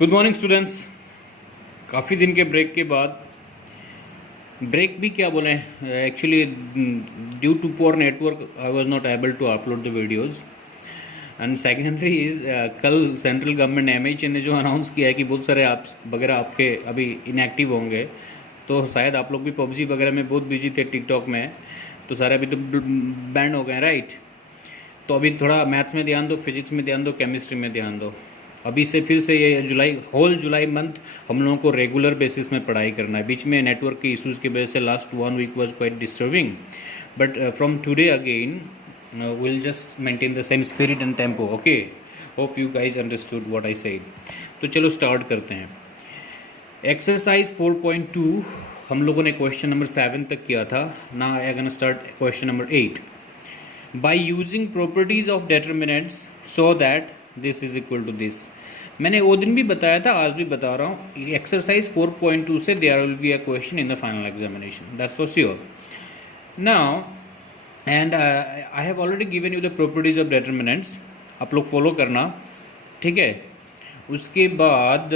Good morning students. काफ़ी दिन के ब्रेक के बाद, ब्रेक भी क्या बोलें, actually due to poor network I was not able to upload the videos. And secondary is, कल सेंट्रल गवर्नमेंट एमएच ने जो अनाउंस किया है कि बहुत सारे ऐप्स वगैरह आपके अभी इनएक्टिव होंगे, तो शायद आप लोग भी पबजी वगैरह में बहुत बिजी थे, टिकटॉक में, तो सारे अभी तो बैंड हो गए, राइट। तो अभी थोड़ा मैथ्स में ध्यान दो, फिजिक्स में ध्यान दो, केमिस्ट्री में ध्यान दो। अभी से फिर से ये होल जुलाई मंथ हम लोगों को रेगुलर बेसिस में पढ़ाई करना है। बीच में नेटवर्क के इश्यूज़ की वजह से last 1 week was quite disturbing, but from today again will just maintain the same spirit and tempo. Okay, hope you guys understood what I said. तो चलो स्टार्ट करते हैं। एक्सरसाइज 4.2 हम लोगों ने क्वेश्चन नंबर 7 तक किया था। Now I am gonna start question number 8। by using properties of determinants so that this is equal to this। मैंने वो दिन भी बताया था, आज भी बता रहा हूँ, एक्सरसाइज 4.2 से there will be a question in the final examination, that's for sure. Now and I have already given you the properties of determinants, आप लोग फॉलो करना, ठीक है। उसके बाद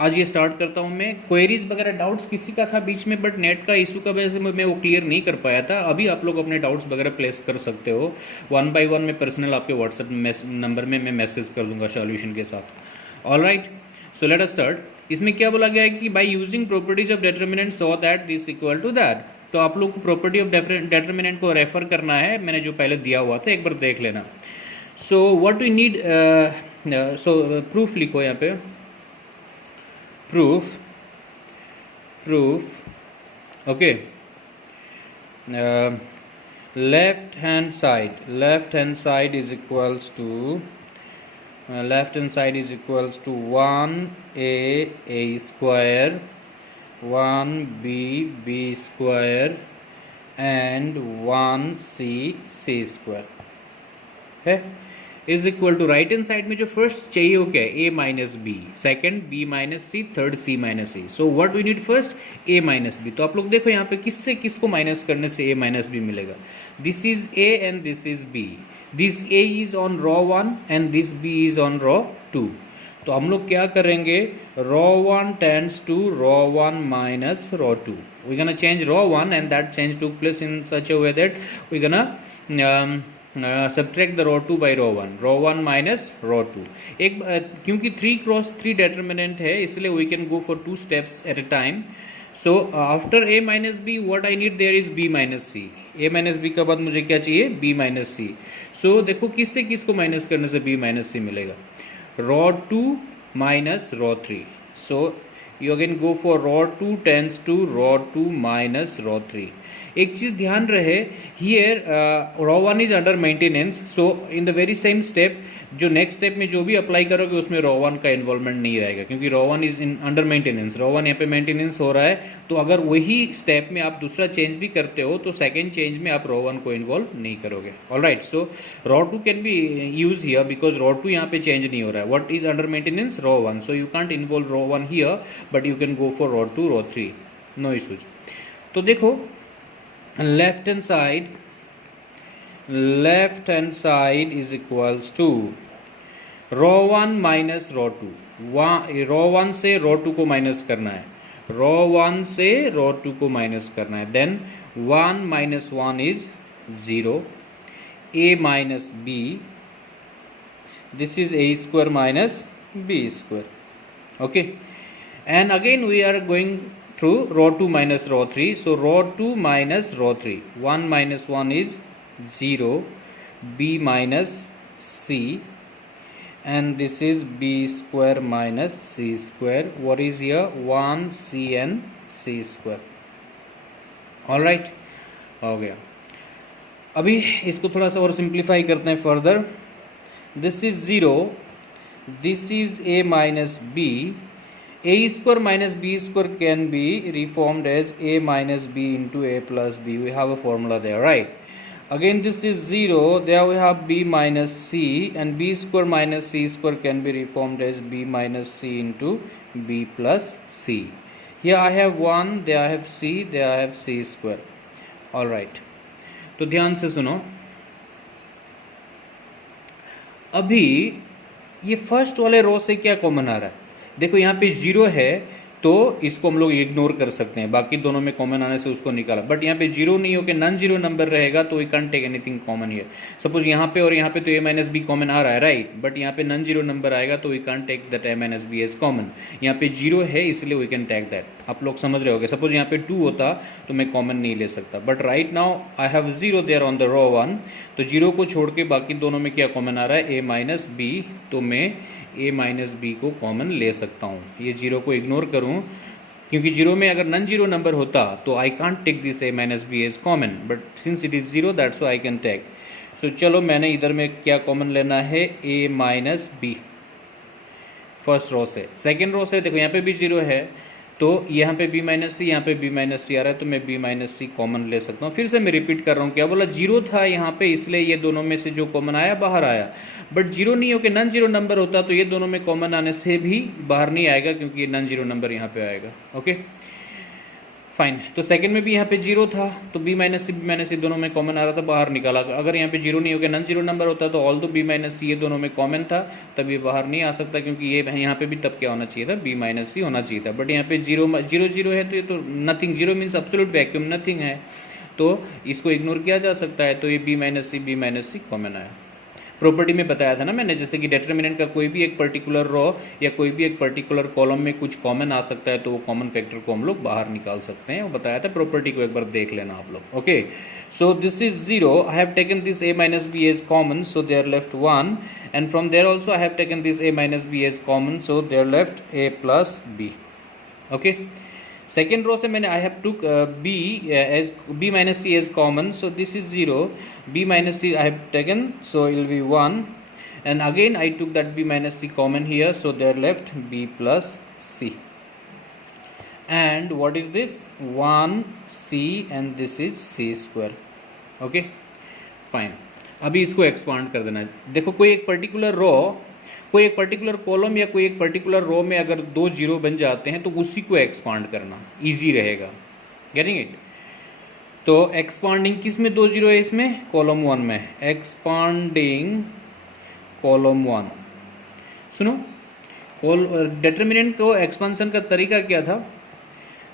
आज ये स्टार्ट करता हूँ मैं। क्वेरीज वगैरह डाउट्स किसी का था बीच में, बट नेट का इशू का वजह से मैं वो क्लियर नहीं कर पाया था। अभी आप लोग अपने डाउट्स वगैरह प्लेस कर सकते हो, 1 बाय 1 में पर्सनल आपके व्हाट्सएप नंबर में मैं मैसेज कर दूंगा सॉल्यूशन के साथ। All right, so let us start. इसमें क्या बोला गया है कि by using properties of determinant so that this equal to that. तो आप लोग को प्रॉपर्टी ऑफ डिटर्मिनेंट को रेफर करना है, मैंने जो पहले दिया हुआ था एक बार देख लेना। So what we need, so proof लिखो यहाँ पे, proof okay. Left hand side is equals to 1a square, 1b square and 1c square है, is equal to right hand side में जो फर्स्ट चाहिए वो क्या है, a minus B, second b minus C, third c minus A. So what we need first, a minus B. तो आप लोग देखो यहाँ पे किससे किसको माइनस करने से a माइनस बी मिलेगा। This is a and this is b, this a is on row 1 and this b is on row 2। तो हम लोग क्या करेंगे, row 1 tends to row 1 minus row 2। We gonna change row 1 and that change took place in such a way that we gonna subtract the row 2 by row 1, row 1 minus row 2। एक क्योंकि 3 cross 3 determinant है, इसलिए we can go for 2 steps at a time। so after a minus b what I need there is b minus c। a minus b के बाद मुझे क्या चाहिए, b minus c। so देखो किससे किसको माइनस करने से b minus c मिलेगा, row 2 minus row 3। so you again go for row 2 tends to row 2 minus row 3। एक चीज़ ध्यान रहे, here row 1 is under maintenance, so in the very same step जो नेक्स्ट स्टेप में जो भी अप्लाई करोगे उसमें रो 1 का इन्वॉल्वमेंट नहीं रहेगा, क्योंकि रो 1 is in under maintenance, row 1 यहाँ पे मेंटेनेंस हो रहा है। तो अगर वही स्टेप में आप दूसरा चेंज भी करते हो तो सेकेंड चेंज में आप रो 1 को इन्वॉल्व नहीं करोगे। All right, so row 2 can be use here because row 2 यहाँ पे चेंज नहीं हो रहा है। What is under maintenance, row 1, so you can't involve row 1 here, but you can go for row 2 row 3, no issues. तो देखो left hand side is equals to row 1 minus row 2। Row 1 से रो 2 को minus करना है, रो 1 से रो 2 को minus करना है। Then 1 minus 1 is 0, a minus b, this is a square minus b square. Okay, and again we are going through row 2 minus row 3, so row 2 minus row 3, 1 minus 1 is 0, b minus c, and this is b square minus c square, what is here, 1c and c square। all right, हो गया। अभी इसको थोड़ा सा और simplify करते हैं further. This is 0, this is a minus b, a square minus b square can be reformed as a minus b into a plus b, we have a formula there, right? Again this is 0, there we have b minus c, and b square minus c square can be reformed as b minus c into b plus c। here I have 1, there I have c, there I have c square। all right, तो ध्यान से सुनो। अभी ये first वाले रो से क्या common आ रहा है, देखो यहाँ पे जीरो है तो इसको हम लोग इग्नोर कर सकते हैं, बाकी दोनों में कॉमन आने से उसको निकाला। बट यहाँ पे जीरो नहीं होकर नॉन जीरो नंबर रहेगा तो we can't take anything common here. Suppose यहाँ पे और यहाँ पे तो a माइनस बी कॉमन आ रहा है, राइट, बट यहाँ पे नॉन जीरो नंबर आएगा तो we can't take that a minus B as common. यहाँ पे जीरो है इसलिए वी कैन टेक दैट। आप लोग समझ रहे होगे। सपोज यहाँ पे 2 होता तो मैं कॉमन नहीं ले सकता, but right now I have zero there on the row 1, तो जीरो को छोड़ के बाकी दोनों में क्या कॉमन आ रहा है, a माइनस बी, तो मैं a माइनस बी को कॉमन ले सकता हूँ। ये जीरो को इग्नोर करूँ क्योंकि जीरो में अगर नॉन जीरो नंबर होता तो I can't take this a minus B as common, but since it is zero that's why I can take. So चलो मैंने इधर में क्या कॉमन लेना है, a minus B first row से। सेकेंड रो से देखो यहाँ पे भी जीरो है तो यहाँ पे b माइनस सी, यहाँ पे b माइनस सी आ रहा है तो मैं b माइनस सी कॉमन ले सकता हूँ। फिर से मैं रिपीट कर रहा हूँ, क्या बोला, जीरो था यहाँ पे इसलिए ये दोनों में से जो कॉमन आया बाहर आया। बट जीरो नहीं होकर नॉन जीरो नंबर होता तो ये दोनों में कॉमन आने से भी बाहर नहीं आएगा क्योंकि ये नॉन जीरो नंबर यहाँ पे आएगा। Okay fine. तो सेकंड में भी यहाँ पे जीरो था तो b माइनस सी दोनों में कॉमन आ रहा था, बाहर निकाला। अगर यहाँ पे जीरो नहीं होकर नॉन जीरो नंबर होता तो ऑल दो b माइनस सी ये दोनों में कॉमन था तब ये बाहर नहीं आ सकता क्योंकि ये यहाँ पे भी तब क्या होना चाहिए था, b माइनस सी होना चाहिए था। बट यहाँ पे जीरो जीरो जीरो है तो ये तो nothing, zero means absolute vacuum, nothing है, तो इसको इग्नोर किया जा सकता है। तो ये b माइनस सी कॉमन आया। प्रॉपर्टी में बताया था ना मैंने, जैसे कि डिटरमिनेंट का कोई भी एक पर्टिकुलर रो या कोई भी एक पर्टिकुलर कॉलम में कुछ कॉमन आ सकता है तो वो कॉमन फैक्टर को हम लोग बाहर निकाल सकते हैं, वो बताया था। प्रॉपर्टी को एक बार देख लेना आप लोग। Okay so this is zero, I have taken this a minus B as common so they are left 1 and from there also I have taken this a minus B as common so they are left a plus b. Okay second row से मैंने I have took b minus c as common so this is zero, b minus c I have taken so it will be 1 and again I took that b minus c common here so they are left b plus c and what is this 1c and this is c square। okay fine। अभी इसको expand कर देना है। देखो कोई एक particular रो, कोई एक पर्टिकुलर कॉलम या कोई एक पर्टिकुलर रो में अगर दो जीरो बन जाते हैं तो उसी को एक्सपांड करना इजी रहेगा। Getting it. तो एक्सपांडिंग किस में दो जीरो है, इसमें कॉलम 1 में, एक्सपांडिंग कॉलम 1। सुनो डिटरमिनेंट को एक्सपांशन का तरीका क्या था,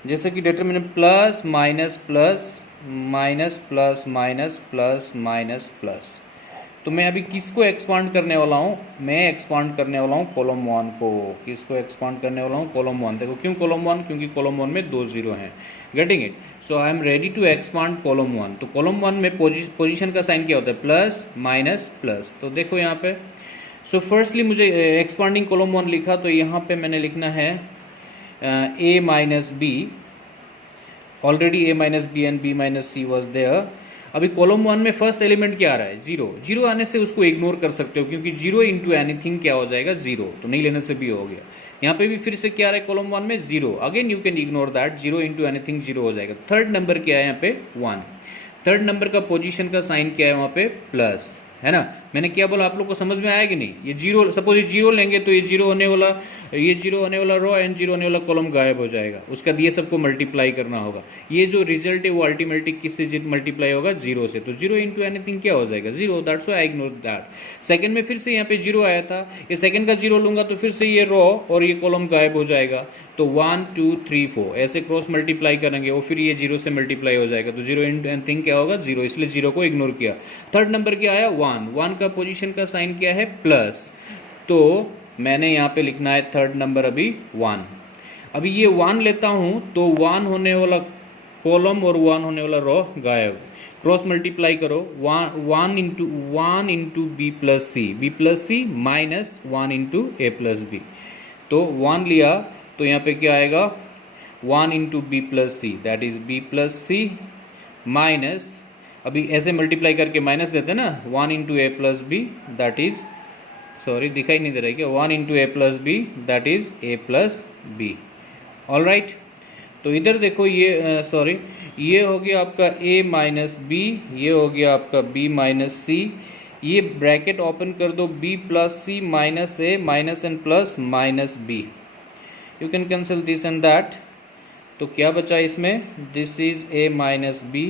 जैसे कि determinant plus minus plus minus plus minus plus minus plus. तो मैं अभी किसको एक्सपांड करने वाला हूँ, मैं एक्सपांड करने वाला हूँ कॉलम 1 को। किसको एक्सपांड करने वाला हूँ, कॉलम 1। देखो क्यों कॉलम 1, क्योंकि कॉलम 1 में दो जीरो हैं। Getting it. So I am ready to expand column 1। तो कॉलम 1 में पोजीशन का साइन क्या होता है, प्लस माइनस प्लस। तो देखो यहाँ पे सो फर्स्टली मुझे एक्सपांडिंग कॉलम 1 लिखा तो यहाँ पे मैंने लिखना है a minus b, already a minus b and b minus c was there. अभी कॉलम 1 में फर्स्ट एलिमेंट क्या आ रहा है, जीरो। जीरो आने से उसको इग्नोर कर सकते हो क्योंकि जीरो इंटू एनीथिंग क्या हो जाएगा, जीरो, तो नहीं लेने से भी हो गया। यहाँ पे भी फिर से क्या आ रहा है कॉलम 1 में, zero. Again you can ignore that, zero into anything zero हो जाएगा। थर्ड नंबर क्या है यहाँ पे, 1। थर्ड नंबर का पोजीशन का साइन क्या है वहाँ पे, प्लस, है ना। मैंने क्या बोला आप लोग को समझ में आया कि नहीं। ये जीरो, सपोज ये जीरो लेंगे तो ये जीरो होने वाला रो एंड जीरो होने वाला कॉलम गायब हो जाएगा, उसका ये सबको मल्टीप्लाई करना होगा। ये जो रिजल्ट है वो अल्टीमेटली किससे मल्टीप्लाई होगा, जीरो से। तो जीरो इंटू एनीथिंग क्या हो जाएगा, zero. That's why I ignore that. Second में फिर से यहाँ पे जीरो आया था, ये सेकंड का जीरो लूंगा तो फिर से ये रो और ये कॉलम गायब हो जाएगा। तो 1 2 3 4 ऐसे क्रॉस मल्टीप्लाई करेंगे और फिर ये जीरो से मल्टीप्लाई हो जाएगा। तो जीरो इंटू एनीथिंग क्या होगा, जीरो, इसलिए जीरो को इग्नोर किया। थर्ड नंबर क्या आया, 1। 1 का पोजीशन का साइन क्या है, प्लस। तो मैंने यहाँ पे लिखना है थर्ड नंबर अभी 1। अभी ये 1 लेता हूँ तो 1 होने वाला कॉलम और 1 होने वाला रो गायब। क्रॉस मल्टीप्लाई करो, 1 into b plus C minus 1 into a plus b. तो 1 लिया तो यहाँ पे क्या आएगा, 1 into b plus c, that is b plus C minus, अभी ऐसे मल्टीप्लाई करके माइनस देते हैं ना, 1 into a plus b, that is, sorry दिखाई नहीं दे रहा है क्या, 1 into a plus b, that is a plus b. All right. तो इधर देखो ये सॉरी ये हो गया आपका a माइनस बी, ये हो गया आपका b माइनस सी। ये ब्रैकेट ओपन कर दो, b plus C minus A minus N plus minus B. You can cancel this and that. तो क्या बचा इसमें, this is a minus B,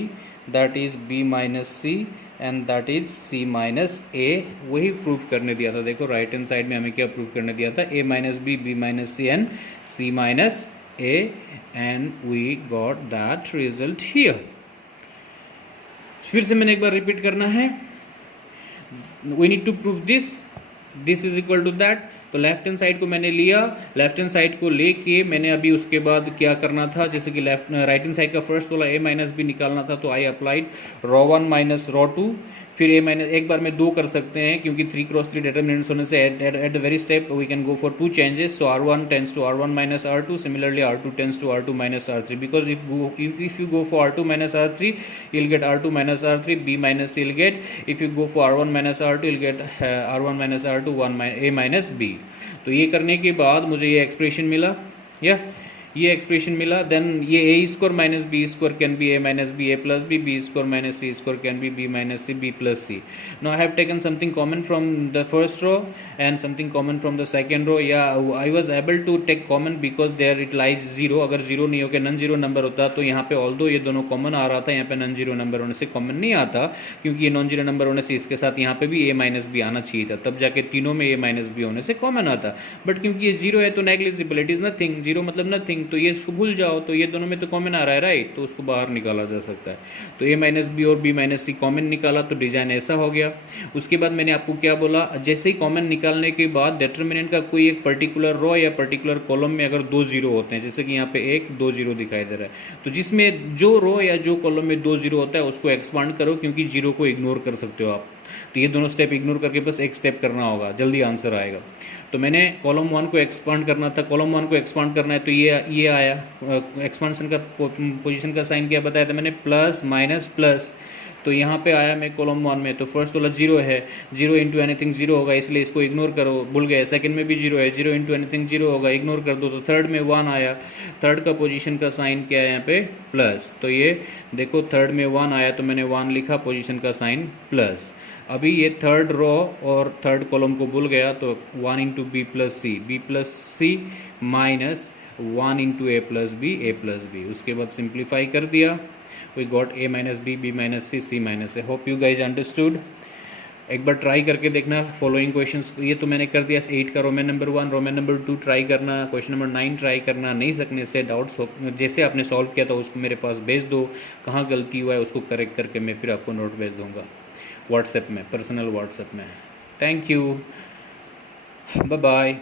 that is b minus C, and that is C minus A, वही prove करने दिया था। देखो right hand side में हमें क्या प्रूव करने दिया था, A minus B minus C and C minus A, and we got that result here. फिर से मैंने एक बार रिपीट करना है, we need to prove this is equal to that. तो लेफ्ट हैंड साइड को मैंने लिया, लेफ्ट हैंड साइड को लेके मैंने अभी उसके बाद क्या करना था, जैसे कि राइट हैंड साइड का फर्स्ट वाला ए माइनस बी निकालना था, तो I applied raw 1 minus raw 2, फिर ए माइनस, एक बार में दो कर सकते हैं क्योंकि 3x3 डिटर्मिनेंट्स होने से at the very step we can go for two changes. So R1 tends to R1 minus R2, similarly R2 tends to R2 minus R3, because if you go for R2 minus R3 you'll get R2 minus R3, B minus C you'll get, if you go for R1 minus R2 you'll get R1 minus R2 A minus B। तो ये करने के बाद मुझे ये expression मिला, या ये एक्सप्रेशन मिला, देन ये A square minus B square can be A minus B A plus B, B square minus C square can be B minus C B plus C. Now I have taken something common from the first row and something common from the second row, या I was able to take common because there it lies zero. अगर zero नहीं होकर non zero number होता तो यहाँ पे although ये दोनों कॉमन आ रहा था, यहाँ पे नॉन जीरो नंबर होने से कॉमन नहीं आता, क्योंकि ये नॉन जीरो नंबर होने से इसके साथ यहाँ पे भी ए माइनस बी आना चाहिए था, तब जाके तीनों में ए माइनस बी होने से कॉमन आता। बट क्योंकि ये जीरो है तो negligible, it is nothing, zero मतलब नथिंग, तो ये इसको भूल जाओ, तो ये दोनों में तो कॉमन आ रहा है राइट, तो उसको बाहर निकाला जा सकता है। तो ए माइनस बी और बी माइनस सी कॉमन निकाला तो डिजाइन ऐसा हो गया। उसके बाद मैंने आपको क्या बोला, जैसे ही कॉमन निकालने के बाद डिटर्मिनेंट का कोई एक पर्टिकुलर रो या पर्टिकुलर कॉलम में अगर दो जीरो होते हैं, जैसे कि यहाँ पे एक दो जीरो दिखाई दे रहा है, तो जिसमें जो रो या जो कॉलम में दो जीरो होता है उसको एक्सपांड करो, क्योंकि जीरो को इग्नोर कर सकते हो आप। तो ये दोनों स्टेप इग्नोर करके बस एक स्टेप करना होगा, जल्दी आंसर आएगा। तो मैंने कॉलम 1 को एक्सपांड करना था, कॉलम 1 को एक्सपांड करना है, तो ये आया, एक्सपांशन का पोजीशन का साइन क्या बताया था मैंने, प्लस माइनस प्लस। तो यहाँ पे आया मैं कॉलम 1 में, तो फर्स्ट वाला जीरो है, जीरो इंटू एनीथिंग जीरो होगा, इसलिए इसको इग्नोर करो, भूल गए। सेकंड में भी जीरो है, जीरो इंटू एनीथिंग जीरो होगा, इग्नोर कर दो। तो थर्ड में 1 आया, थर्ड का पोजीशन का साइन क्या है यहाँ पे, प्लस। तो ये देखो थर्ड में 1 आया तो मैंने 1 लिखा, पोजीशन का साइन प्लस। अभी ये थर्ड रो और थर्ड कॉलम को भूल गया, तो 1 into b plus C minus 1 into a plus b. उसके बाद सिंप्लीफाई कर दिया, we got a minus B minus c minus a. Hope you guys understood. एक बार ट्राई करके देखना फॉलोइंग क्वेश्चंस, ये तो मैंने कर दिया 8 का Roman number 1, Roman number 2 try करना, क्वेश्चन नंबर 9 ट्राई करना। नहीं सकने से डाउट्स जैसे आपने सॉल्व किया था उसको मेरे पास भेज दो, कहाँ गलती हुआ है उसको करेक्ट करके मैं फिर आपको नोट भेज दूँगा व्हाट्सएप में, पर्सनल व्हाट्सएप में। Thank you, bye bye.